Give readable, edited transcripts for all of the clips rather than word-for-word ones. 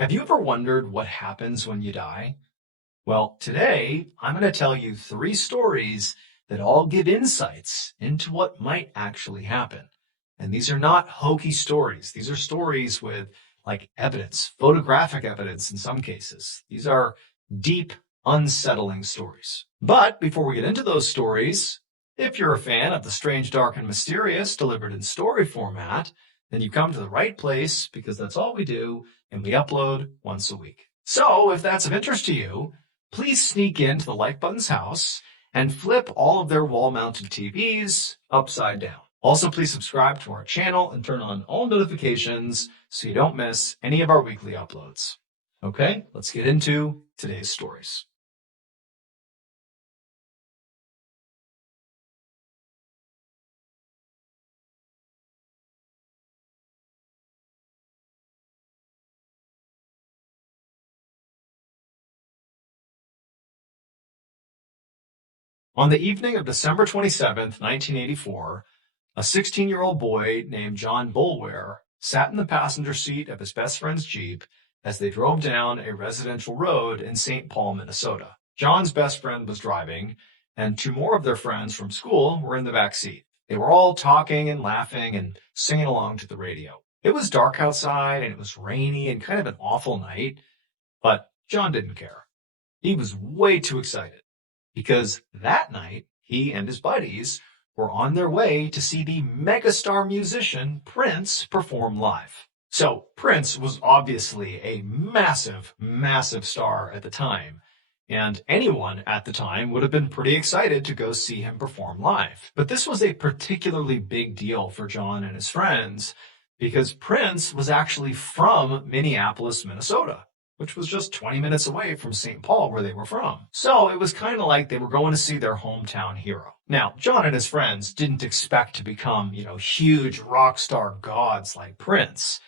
Have you ever wondered what happens when you die? Well, today I'm going to tell you three stories that all give insights into what might actually happen. And these are not hokey stories. These are stories with evidence, photographic evidence in some cases. These are deep, unsettling stories. But before we get into those stories, if you're a fan of the strange, dark, and mysterious delivered in story format, then you come to the right place because that's all we do and we upload once a week. So if that's of interest to you, please sneak into the Like Button's house and flip all of their wall-mounted TVs upside down. Also, please subscribe to our channel and turn on all notifications so you don't miss any of our weekly uploads. Okay, let's get into today's stories. On the evening of December 27th, 1984, a 16-year-old boy named John Boulware sat in the passenger seat of his best friend's Jeep as they drove down a residential road in St. Paul, Minnesota. John's best friend was driving, and two more of their friends from school were in the back seat. They were all talking and laughing and singing along to the radio. It was dark outside, and it was rainy and kind of an awful night, but John didn't care. He was way too excited, because that night, he and his buddies were on their way to see the megastar musician Prince perform live. So Prince was obviously a massive, massive star at the time, and anyone at the time would have been pretty excited to go see him perform live. But this was a particularly big deal for John and his friends because Prince was actually from Minneapolis, Minnesota, which was just 20 minutes away from St. Paul, where they were from. So it was kind of like they were going to see their hometown hero. Now, John and his friends didn't expect to become, huge rock star gods like Prince.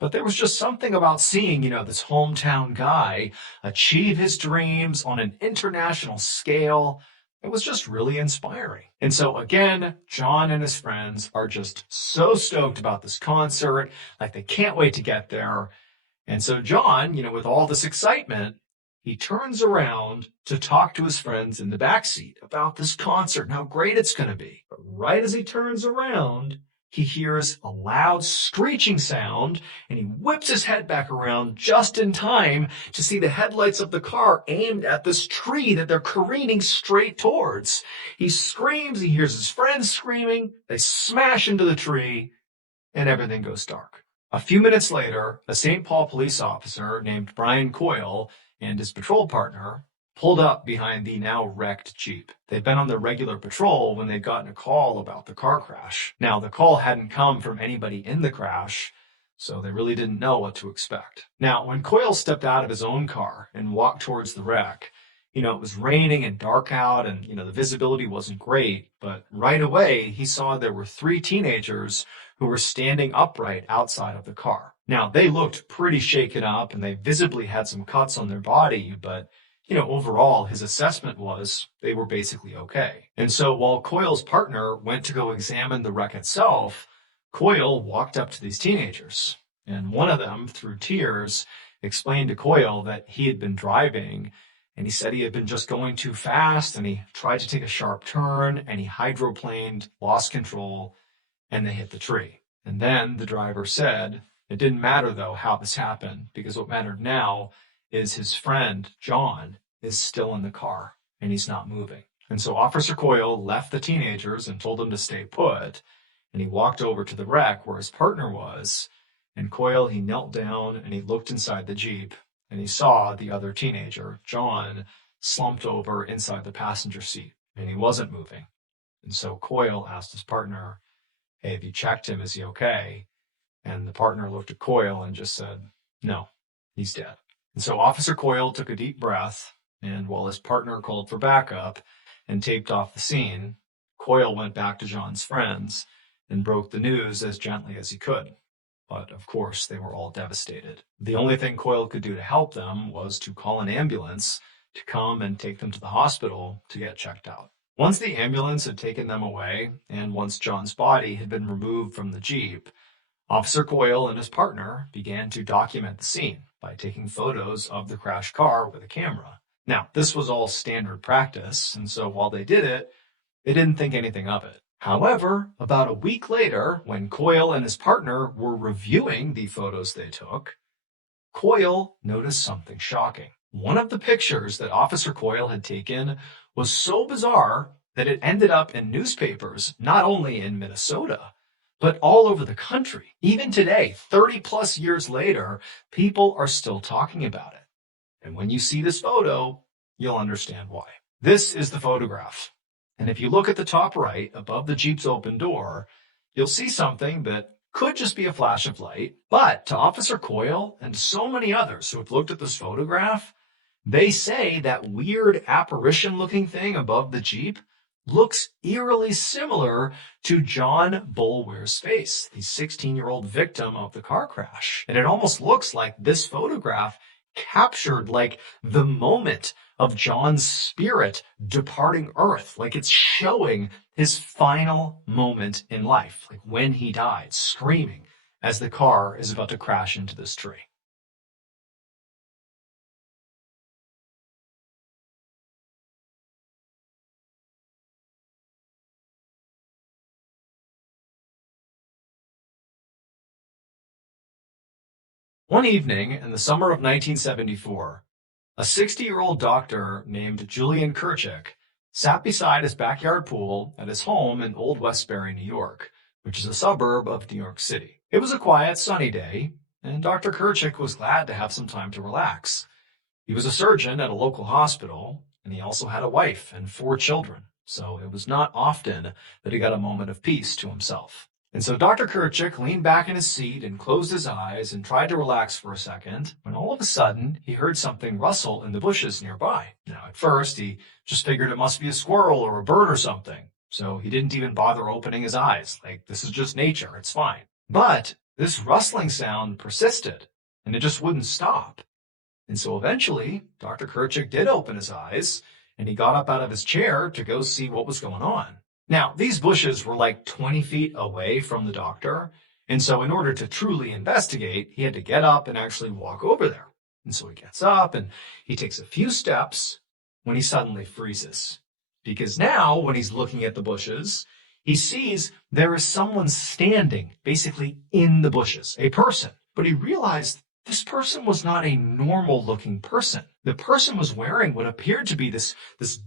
But there was just something about seeing, this hometown guy achieve his dreams on an international scale. It was just really inspiring. And so again, John and his friends are just so stoked about this concert, like they can't wait to get there. And so John, with all this excitement, he turns around to talk to his friends in the backseat about this concert and how great it's going to be. But right as he turns around, he hears a loud screeching sound, and he whips his head back around just in time to see the headlights of the car aimed at this tree that they're careening straight towards. He screams, he hears his friends screaming, they smash into the tree, and everything goes dark. A few minutes later, a St. Paul police officer named Brian Coyle and his patrol partner pulled up behind the now wrecked Jeep. They'd been on their regular patrol when they'd gotten a call about the car crash. Now, the call hadn't come from anybody in the crash, so they really didn't know what to expect. Now, when Coyle stepped out of his own car and walked towards the wreck, it was raining and dark out and, the visibility wasn't great, but right away he saw there were three teenagers who were standing upright outside of the car. Now, they looked pretty shaken up and they visibly had some cuts on their body, but, overall his assessment was they were basically okay. And so while Coyle's partner went to go examine the wreck itself, Coyle walked up to these teenagers, and one of them, through tears, explained to Coyle that he had been driving, and he said he had been just going too fast, and he tried to take a sharp turn, and he hydroplaned, lost control, and they hit the tree. And then the driver said, it didn't matter, though, how this happened, because what mattered now is his friend, John, is still in the car, and he's not moving. And so Officer Coyle left the teenagers and told them to stay put, and he walked over to the wreck where his partner was, and Coyle, he knelt down, and he looked inside the Jeep, and he saw the other teenager, John, slumped over inside the passenger seat, and he wasn't moving. And so Coyle asked his partner, hey, have you checked him? Is he okay? And the partner looked at Coyle and just said, no, he's dead. And so Officer Coyle took a deep breath, and while his partner called for backup and taped off the scene, Coyle went back to John's friends and broke the news as gently as he could. But of course, they were all devastated. The only thing Coyle could do to help them was to call an ambulance to come and take them to the hospital to get checked out. Once the ambulance had taken them away, and once John's body had been removed from the Jeep, Officer Coyle and his partner began to document the scene by taking photos of the crashed car with a camera. Now, this was all standard practice, and so while they did it, they didn't think anything of it. However, about a week later, when Coyle and his partner were reviewing the photos they took, Coyle noticed something shocking. One of the pictures that Officer Coyle had taken was so bizarre that it ended up in newspapers, not only in Minnesota, but all over the country. Even today, 30 plus years later, people are still talking about it. And when you see this photo, you'll understand why. This is the photograph. And if you look at the top right, above the Jeep's open door, you'll see something that could just be a flash of light. But to Officer Coyle and so many others who have looked at this photograph, they say that weird apparition-looking thing above the Jeep looks eerily similar to John Boulware's face, the 16-year-old victim of the car crash. And it almost looks like this photograph captured like the moment of John's spirit departing Earth, like it's showing his final moment in life, like when he died, screaming as the car is about to crash into this tree. One evening in the summer of 1974, a 60-year-old doctor named Julian Kerchek sat beside his backyard pool at his home in Old Westbury, New York, which is a suburb of New York City. It was a quiet, sunny day, and Dr. Kerchek was glad to have some time to relax. He was a surgeon at a local hospital, and he also had a wife and 4 children, so it was not often that he got a moment of peace to himself. And so Dr. Kerchek leaned back in his seat and closed his eyes and tried to relax for a second, when all of a sudden he heard something rustle in the bushes nearby. Now, at first, he just figured it must be a squirrel or a bird or something, so he didn't even bother opening his eyes. Like, this is just nature, it's fine. But this rustling sound persisted, and it just wouldn't stop. And so eventually, Dr. Kerchek did open his eyes, and he got up out of his chair to go see what was going on. Now, these bushes were like 20 feet away from the doctor, and so in order to truly investigate, he had to get up and actually walk over there. And so he gets up and he takes a few steps when he suddenly freezes. Because now, when he's looking at the bushes, he sees there is someone standing basically in the bushes, a person. But he realized this person was not a normal-looking person. The person was wearing what appeared to be this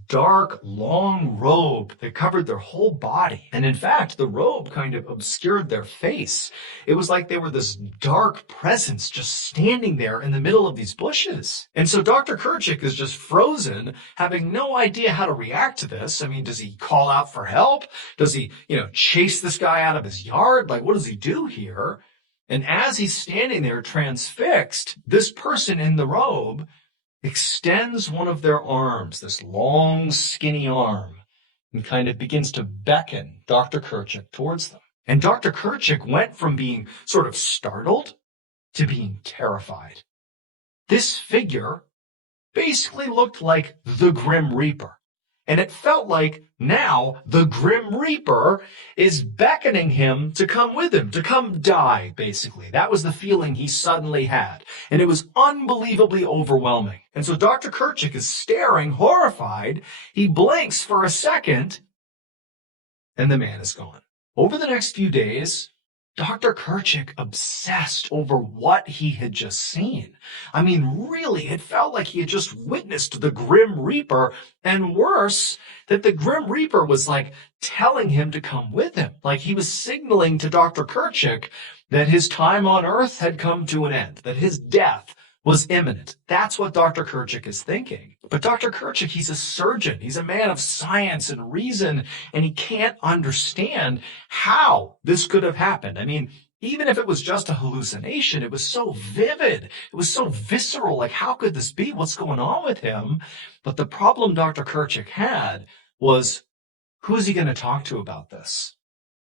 dark, long robe that covered their whole body. And in fact, the robe kind of obscured their face. It was like they were this dark presence just standing there in the middle of these bushes. And so Dr. Kerchek is just frozen, having no idea how to react to this. I mean, does he call out for help? Does he, chase this guy out of his yard? Like, what does he do here? And as he's standing there transfixed, this person in the robe extends one of their arms, this long, skinny arm, and kind of begins to beckon Dr. Kerchek towards them. And Dr. Kerchek went from being sort of startled to being terrified. This figure basically looked like the Grim Reaper. And it felt like now the Grim Reaper is beckoning him to come with him, to come die, basically. That was the feeling he suddenly had. And it was unbelievably overwhelming. And so Dr. Kerchek is staring, horrified. He blinks for a second, and the man is gone. Over the next few days, Dr. Kerchek obsessed over what he had just seen. I mean, really, it felt like he had just witnessed the Grim Reaper, and worse, that the Grim Reaper was like telling him to come with him. Like he was signaling to Dr. Kerchek that his time on Earth had come to an end, that his death was imminent. That's what Dr. Kerchek is thinking. But Dr. Kerchek, he's a surgeon. He's a man of science and reason, and he can't understand how this could have happened. I mean, even if it was just a hallucination, it was so vivid. It was so visceral. Like, how could this be? What's going on with him? But the problem Dr. Kerchek had was, who is he going to talk to about this?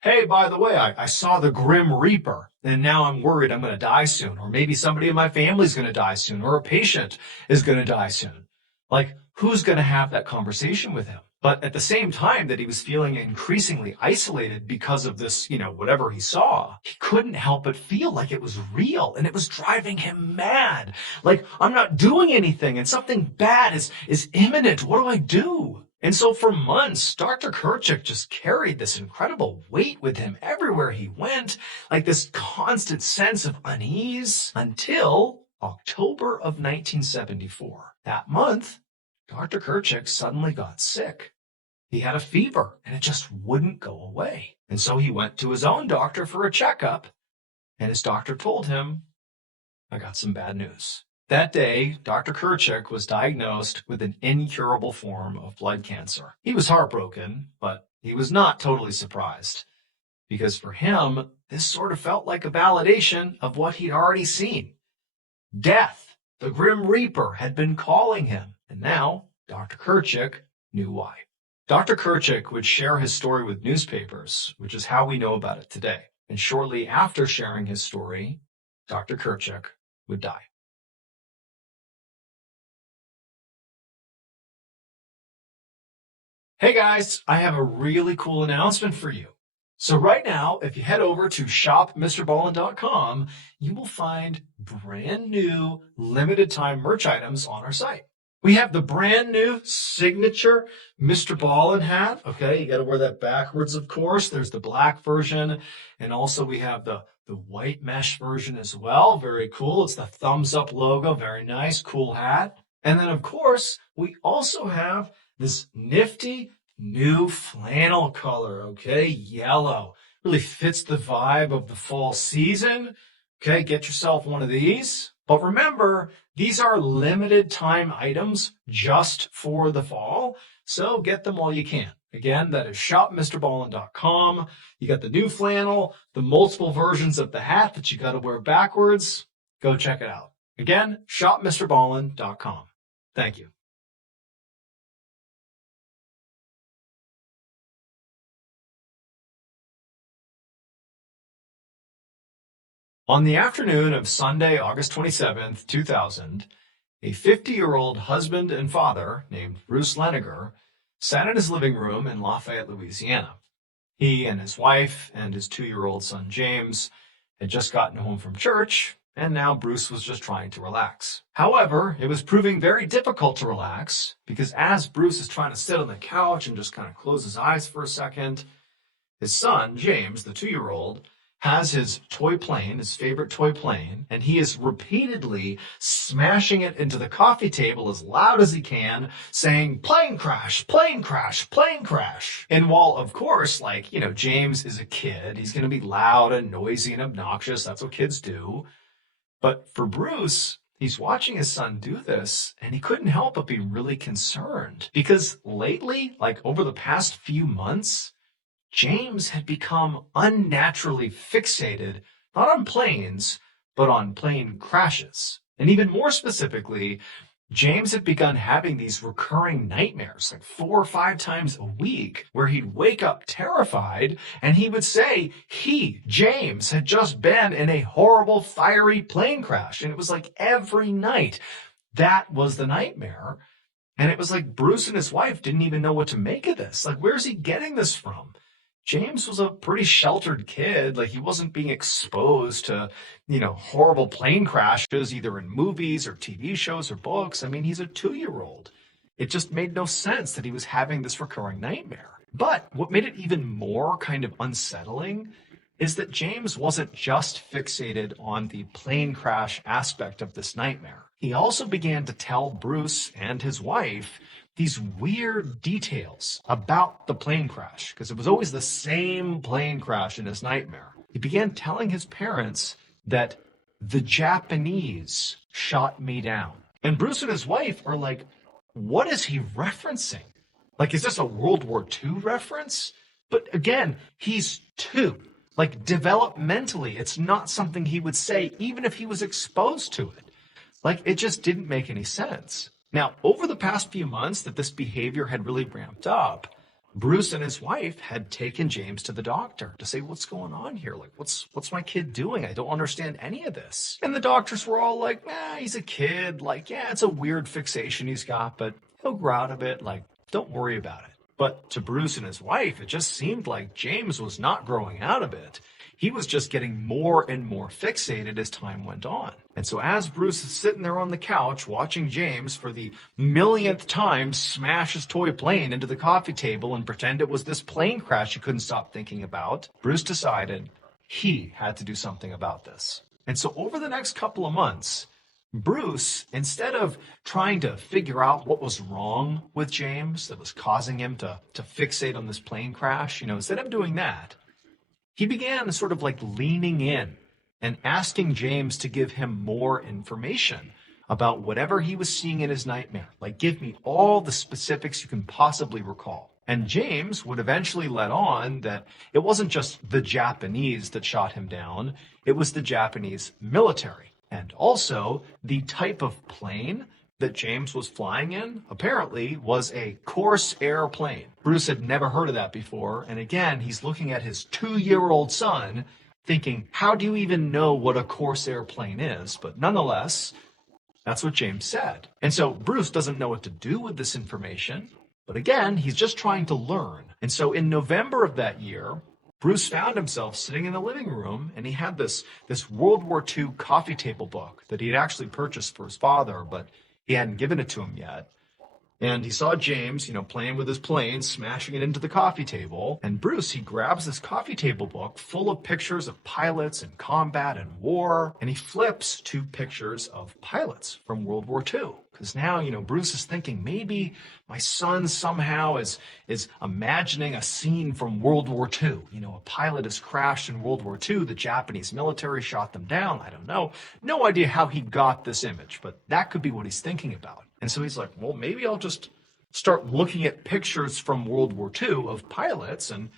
Hey, by the way, I saw the Grim Reaper, and now I'm worried I'm going to die soon. Or maybe somebody in my family is going to die soon, or a patient is going to die soon. Like, who's going to have that conversation with him? But at the same time that he was feeling increasingly isolated because of this, whatever he saw, he couldn't help but feel like it was real and it was driving him mad. Like, I'm not doing anything and something bad is imminent. What do I do? And so for months, Dr. Kerchek just carried this incredible weight with him everywhere he went, like this constant sense of unease until October of 1974. That month, Dr. Kerchek suddenly got sick. He had a fever and it just wouldn't go away. And so he went to his own doctor for a checkup, and his doctor told him, I got some bad news. That day, Dr. Kerchek was diagnosed with an incurable form of blood cancer. He was heartbroken, but he was not totally surprised, because for him, this sort of felt like a validation of what he'd already seen. Death, the Grim Reaper, had been calling him, and now Dr. Kerchek knew why. Dr. Kerchek would share his story with newspapers, which is how we know about it today. And shortly after sharing his story, Dr. Kerchek would die. Hey guys, I have a really cool announcement for you. So right now, if you head over to shopmrballen.com, you will find brand new limited time merch items on our site. We have the brand new signature MrBallen hat. Okay, you got to wear that backwards, of course. There's the black version, and also we have the white mesh version as well. Very cool. It's the thumbs up logo. Very nice, cool hat. And then, of course, we also have this nifty new flannel color, okay? Yellow. Really fits the vibe of the fall season. Okay, get yourself one of these. But remember, these are limited time items just for the fall, so get them while you can. Again, that is shopmrballen.com. You got the new flannel, the multiple versions of the hat that you got to wear backwards. Go check it out. Again, shopmrballen.com. Thank you. On the afternoon of Sunday, August 27th, 2000, a 50-year-old husband and father named Bruce Leininger sat in his living room in Lafayette, Louisiana. He and his wife and his 2-year-old son James had just gotten home from church, and now Bruce was just trying to relax. However, it was proving very difficult to relax because as Bruce is trying to sit on the couch and just kind of close his eyes for a second, his son, James, the 2-year-old, has his toy plane, his favorite toy plane, and he is repeatedly smashing it into the coffee table as loud as he can, saying, plane crash, plane crash, plane crash. And while, of course, James is a kid, he's going to be loud and noisy and obnoxious. That's what kids do. But for Bruce, he's watching his son do this, and he couldn't help but be really concerned. Because lately, over the past few months, James had become unnaturally fixated, not on planes, but on plane crashes. And even more specifically, James had begun having these recurring nightmares, 4 or 5 times a week, where he'd wake up terrified and he would say James, had just been in a horrible, fiery plane crash. And it was every night. That was the nightmare. And it was Bruce and his wife didn't even know what to make of this. Where's he getting this from? James was a pretty sheltered kid. He wasn't being exposed to, horrible plane crashes, either in movies or TV shows or books. I mean, he's a 2-year-old. It just made no sense that he was having this recurring nightmare. But what made it even more kind of unsettling is that James wasn't just fixated on the plane crash aspect of this nightmare. He also began to tell Bruce and his wife these weird details about the plane crash, because it was always the same plane crash in his nightmare. He began telling his parents that the Japanese shot me down. And Bruce and his wife are like, what is he referencing? Is this a World War II reference? But again, he's 2. Developmentally, it's not something he would say even if he was exposed to it. It just didn't make any sense. Now, over the past few months that this behavior had really ramped up, Bruce and his wife had taken James to the doctor to say, what's going on here? What's my kid doing? I don't understand any of this. And the doctors were all like, he's a kid. Yeah, it's a weird fixation he's got, but he'll grow out of it. Don't worry about it. But to Bruce and his wife, it just seemed like James was not growing out of it. He was just getting more and more fixated as time went on. And so as Bruce is sitting there on the couch watching James for the millionth time smash his toy plane into the coffee table and pretend it was this plane crash he couldn't stop thinking about, Bruce decided he had to do something about this. And so over the next couple of months, Bruce, instead of trying to figure out what was wrong with James that was causing him to fixate on this plane crash, instead of doing that, he began sort of like leaning in and asking James to give him more information about whatever he was seeing in his nightmare. Like, give me all the specifics you can possibly recall. And James would eventually let on that it wasn't just the Japanese that shot him down, it was the Japanese military. And also, the type of plane that James was flying in, apparently, was a Corsair plane. Bruce had never heard of that before, and again, he's looking at his 2-year-old son, thinking, how do you even know what a Corsair plane is? But nonetheless, that's what James said. And so Bruce doesn't know what to do with this information, but again, he's just trying to learn. And so in November of that year, Bruce found himself sitting in the living room, and he had this World War II coffee table book that he had actually purchased for his father, but he hadn't given it to him yet. And he saw James, playing with his plane, smashing it into the coffee table. And Bruce, he grabs this coffee table book full of pictures of pilots in combat and war, and he flips to pictures of pilots from World War II. Because now, Bruce is thinking, maybe my son somehow is imagining a scene from World War II. A pilot has crashed in World War II. The Japanese military shot them down. I don't know. No idea how he got this image, but that could be what he's thinking about. And so he's like, well, maybe I'll just start looking at pictures from World War II of pilots, and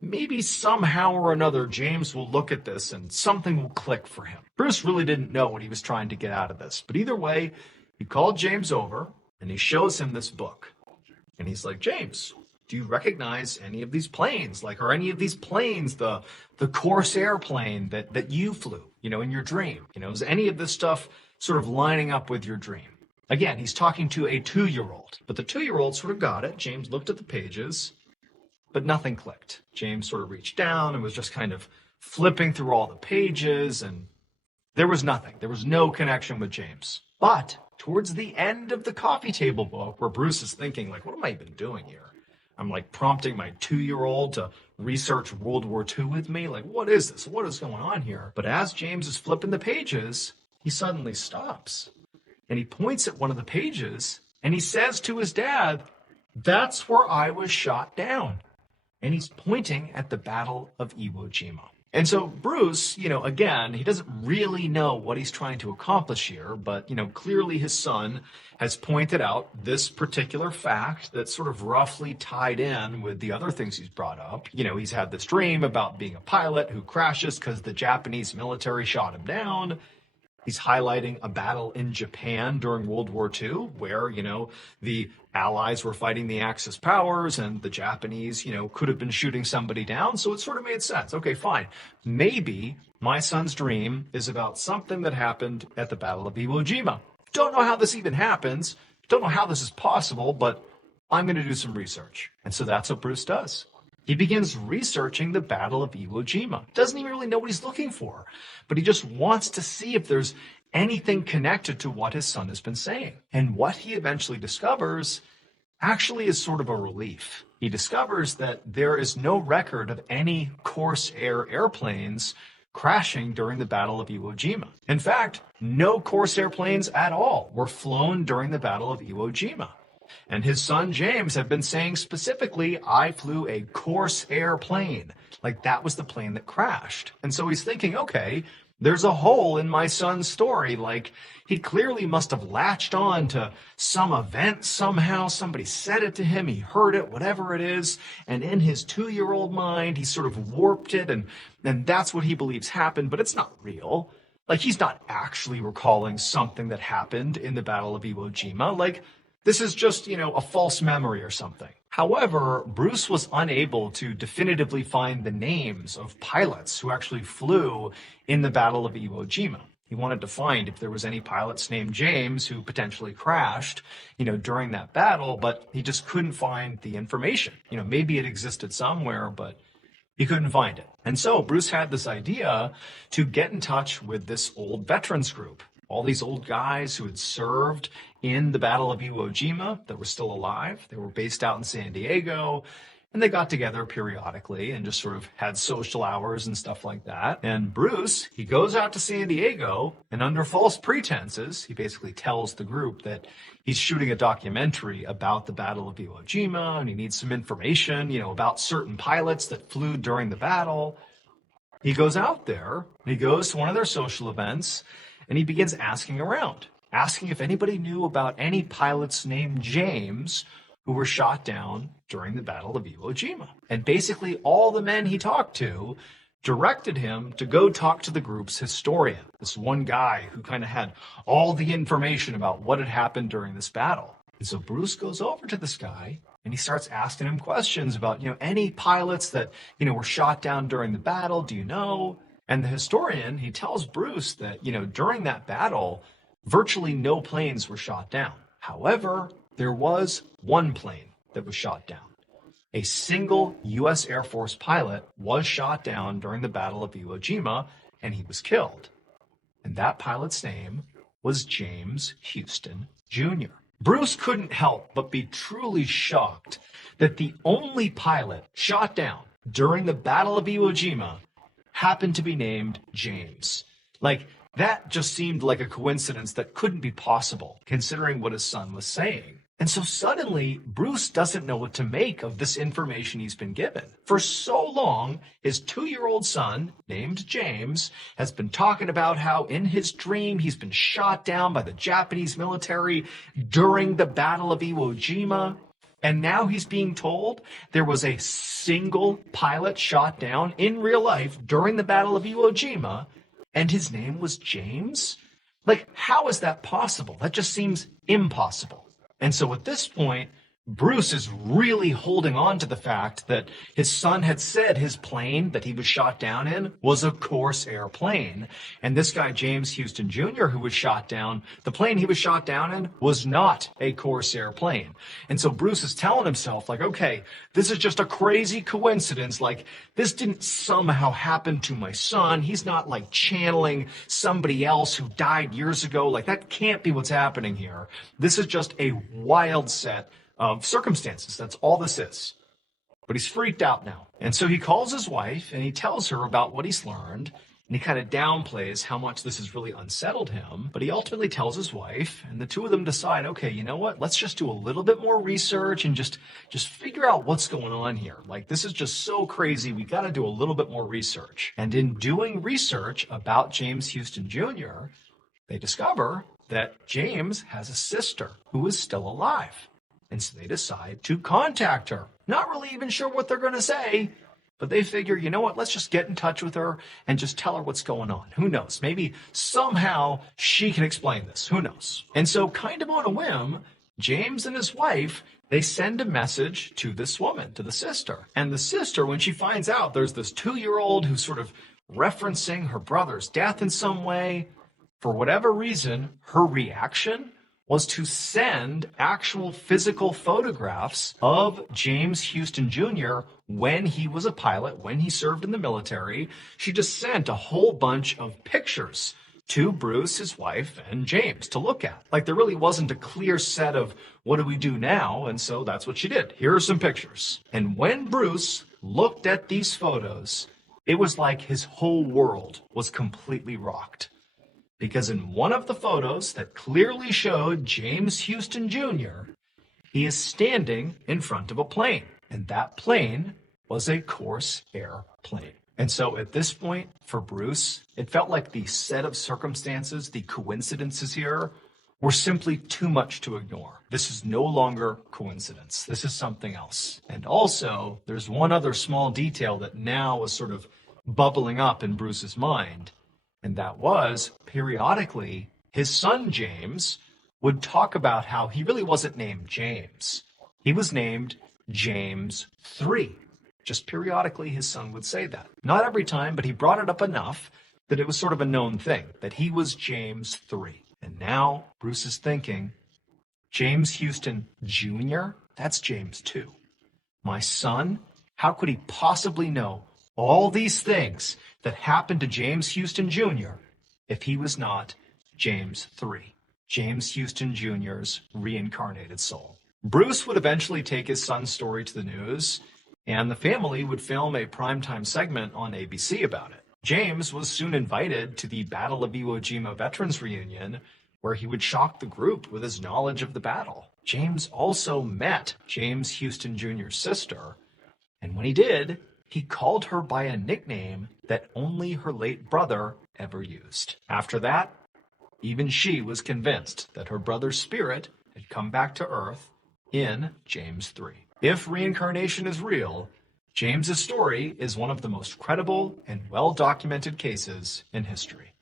maybe somehow or another James will look at this and something will click for him. Bruce really didn't know what he was trying to get out of this, but either way, he called James over and he shows him this book. And he's like, James, do you recognize any of these planes? Are any of these planes the Corsair plane that you flew, in your dream? Is any of this stuff sort of lining up with your dream? Again, he's talking to a 2-year-old, but the 2-year-old sort of got it. James looked at the pages, but nothing clicked. James sort of reached down and was just kind of flipping through all the pages, and there was nothing. There was no connection with James. But towards the end of the coffee table book, where Bruce is thinking, what am I even doing here? I'm prompting my 2-year-old to research World War II with me. What is this? What is going on here? But as James is flipping the pages, he suddenly stops. And he points at one of the pages, and he says to his dad, that's where I was shot down. And he's pointing at the Battle of Iwo Jima. And so Bruce, again, he doesn't really know what he's trying to accomplish here, but, clearly his son has pointed out this particular fact that's sort of roughly tied in with the other things he's brought up. He's had this dream about being a pilot who crashes because the Japanese military shot him down. He's highlighting a battle in Japan during World War II where, the Allies were fighting the Axis powers and the Japanese, could have been shooting somebody down. So it sort of made sense. Okay, fine. Maybe my son's dream is about something that happened at the Battle of Iwo Jima. Don't know how this even happens. Don't know how this is possible, but I'm going to do some research. And so that's what Bruce does. He begins researching the Battle of Iwo Jima. Doesn't even really know what he's looking for, but he just wants to see if there's anything connected to what his son has been saying. And what he eventually discovers actually is sort of a relief. He discovers that there is no record of any Corsair airplanes crashing during the Battle of Iwo Jima. In fact, no Corsair planes at all were flown during the Battle of Iwo Jima. And his son James had been saying specifically, I flew a Corsair plane. That was the plane that crashed. And so he's thinking, okay, there's a hole in my son's story. He clearly must have latched on to some event somehow. Somebody said it to him. He heard it, whatever it is. And in his 2-year-old mind, he sort of warped it. And that's what he believes happened, but it's not real. He's not actually recalling something that happened in the Battle of Iwo Jima. This is just, a false memory or something. However, Bruce was unable to definitively find the names of pilots who actually flew in the Battle of Iwo Jima. He wanted to find if there was any pilots named James who potentially crashed, during that battle, but he just couldn't find the information. Maybe it existed somewhere, but he couldn't find it. And so Bruce had this idea to get in touch with this old veterans group, all these old guys who had served in the Battle of Iwo Jima that were still alive. They were based out in San Diego, and they got together periodically and just sort of had social hours and stuff like that. And Bruce, he goes out to San Diego, and under false pretenses, he basically tells the group that he's shooting a documentary about the Battle of Iwo Jima, and he needs some information, about certain pilots that flew during the battle. He goes out there, and he goes to one of their social events, and he begins asking around, asking if anybody knew about any pilots named James who were shot down during the Battle of Iwo Jima. And basically all the men he talked to directed him to go talk to the group's historian, this one guy who kind of had all the information about what had happened during this battle. And so Bruce goes over to this guy and he starts asking him questions about, any pilots that, were shot down during the battle, do you know? And the historian, he tells Bruce that, during that battle, virtually no planes were shot down. However, there was one plane that was shot down. A single U.S. Air Force pilot was shot down during the Battle of Iwo Jima, and he was killed. And that pilot's name was James Houston Jr. Bruce couldn't help but be truly shocked that the only pilot shot down during the Battle of Iwo Jima happened to be named James. That just seemed like a coincidence that couldn't be possible, considering what his son was saying. And so suddenly, Bruce doesn't know what to make of this information he's been given. For so long, his 2-year-old son, named James, has been talking about how in his dream he's been shot down by the Japanese military during the Battle of Iwo Jima. And now he's being told there was a single pilot shot down in real life during the Battle of Iwo Jima, and his name was James? How is that possible? That just seems impossible. And so at this point, Bruce is really holding on to the fact that his son had said his plane that he was shot down in was a Corsair plane. And this guy, James Houston Jr., who was shot down, the plane he was shot down in was not a Corsair plane. And so Bruce is telling himself, okay, this is just a crazy coincidence. This didn't somehow happen to my son. He's not channeling somebody else who died years ago. That can't be what's happening here. This is just a wild set of circumstances. That's all this is. But he's freaked out now. And so he calls his wife and he tells her about what he's learned. And he kind of downplays how much this has really unsettled him. But he ultimately tells his wife, and the two of them decide, okay, you know what? Let's just do a little bit more research and just figure out what's going on here. This is just so crazy. We got to do a little bit more research. And in doing research about James Houston Jr., they discover that James has a sister who is still alive. And so they decide to contact her. Not really even sure what they're going to say, but they figure, you know what, let's just get in touch with her and just tell her what's going on. Who knows? Maybe somehow she can explain this. Who knows? And so kind of on a whim, James and his wife, they send a message to this woman, to the sister. And the sister, when she finds out there's this 2-year-old who's sort of referencing her brother's death in some way, for whatever reason, her reaction was to send actual physical photographs of James Houston Jr. when he was a pilot, when he served in the military. She just sent a whole bunch of pictures to Bruce, his wife, and James to look at. There really wasn't a clear set of what do we do now, and so that's what she did. Here are some pictures. And when Bruce looked at these photos, it was like his whole world was completely rocked. Because in one of the photos that clearly showed James Houston Jr., he is standing in front of a plane. And that plane was a Corsair plane. And so at this point, for Bruce, it felt like the set of circumstances, the coincidences here, were simply too much to ignore. This is no longer coincidence. This is something else. And also, there's one other small detail that now is sort of bubbling up in Bruce's mind. And that was, periodically, his son James would talk about how he really wasn't named James. He was named James III. Just periodically, his son would say that. Not every time, but he brought it up enough that it was sort of a known thing, that he was James III. And now Bruce is thinking, James Houston Jr.? That's James II. My son? How could he possibly know all these things that happened to James Houston Jr. if he was not James III, James Houston Jr.'s reincarnated soul? Bruce would eventually take his son's story to the news, and the family would film a primetime segment on ABC about it. James was soon invited to the Battle of Iwo Jima Veterans Reunion, where he would shock the group with his knowledge of the battle. James also met James Houston Jr.'s sister, and when he did, he called her by a nickname that only her late brother ever used. After that, even she was convinced that her brother's spirit had come back to Earth in James III. If reincarnation is real, James's story is one of the most credible and well-documented cases in history.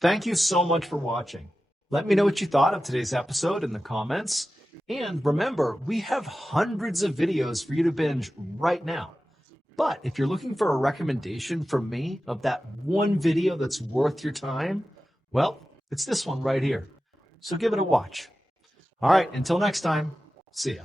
Thank you so much for watching. Let me know what you thought of today's episode in the comments. And remember, we have hundreds of videos for you to binge right now. But if you're looking for a recommendation from me of that one video that's worth your time, well, it's this one right here. So give it a watch. All right, until next time, see ya.